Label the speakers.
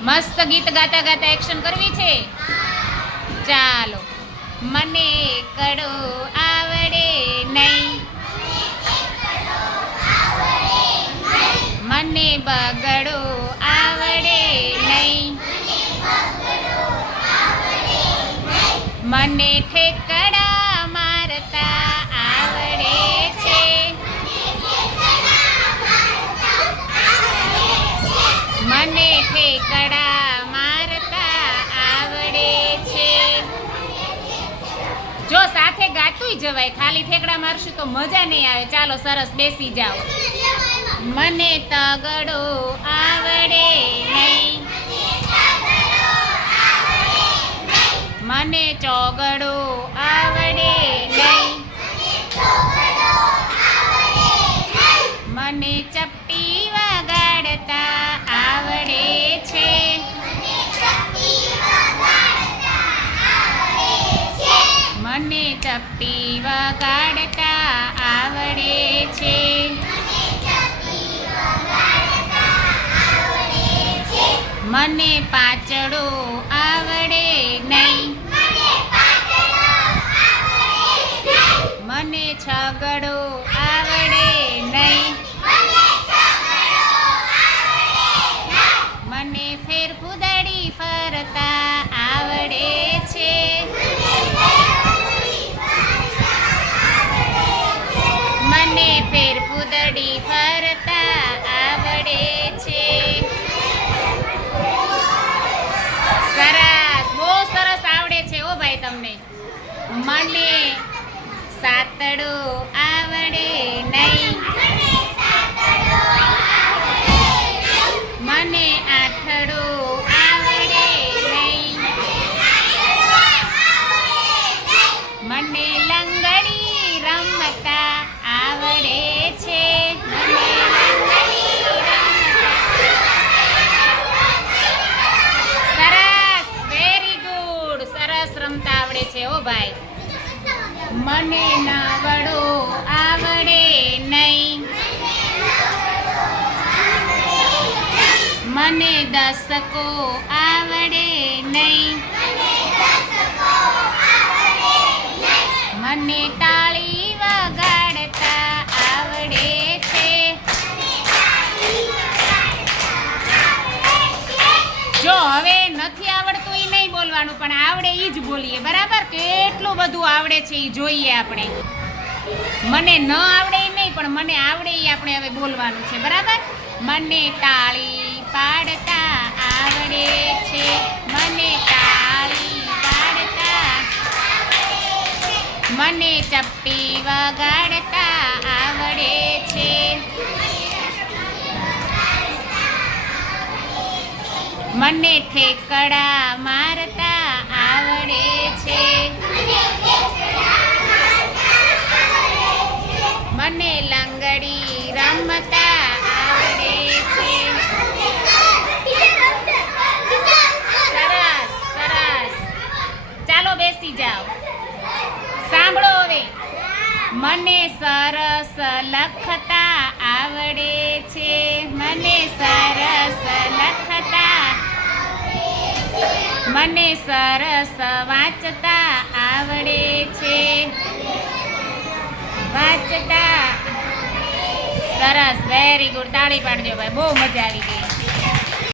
Speaker 1: મસ્ત ગીત ગાતા ગાતા એક્શન કરવી છે. ચાલો. મને કડો આવડે જો જવાય. ખાલી ઠેકડા મારશું તો મજા નહીં આવે. ચાલો, સરસ, બેસી જાઓ. મને તગડો આવડે નહીં. મને ચોગડો ચપટી વગાડતા આવડે છે. મને પાચડો આવડે નહીં. મને છગડો આવડે નહીં. મને ફેર ફેરફુદડી ફરતા આવડે મને સાતડો આવડે નહીં. મને આઠડો આવડે નહીં. મને લંગડી રમતા આવડે છે. સરસ રમતા આવડે છે ઓ ભાઈ. મને નાવડો આવડે નહીં. મને દસકો આવડે નહીં. મને તાળી વગાડતા આવડે છે. જો હવે નથી નહીં બોલવાનું પણ આવડે એ જ બોલીએ. બરાબર? કેટલું બધું આવડે છે એ જોઈએ આપણે. મને ન આવડે નહીં, પણ મને આવડે એ આપણે હવે બોલવાનું છે. બરાબર? મને તાળી પાડતા આવડે છે. મને તાળી પાડતા મને ચપટી વગાડતા આવડે છે. મને ઠેકડા મારતા મને લંગડી રમતા આવડે છે. સરસ સરસ. ચાલો બેસી જાઓ. સાંભળો હવે. મને સરસ લખતા આવડે છે. મને સરસ લખતા મને સરસ વાંચતા આવડે છે. વાંચતા. સરસ વેરી ગુડ તાળી પાડજો ભાઈ, બહુ મજા આવી ગઈ.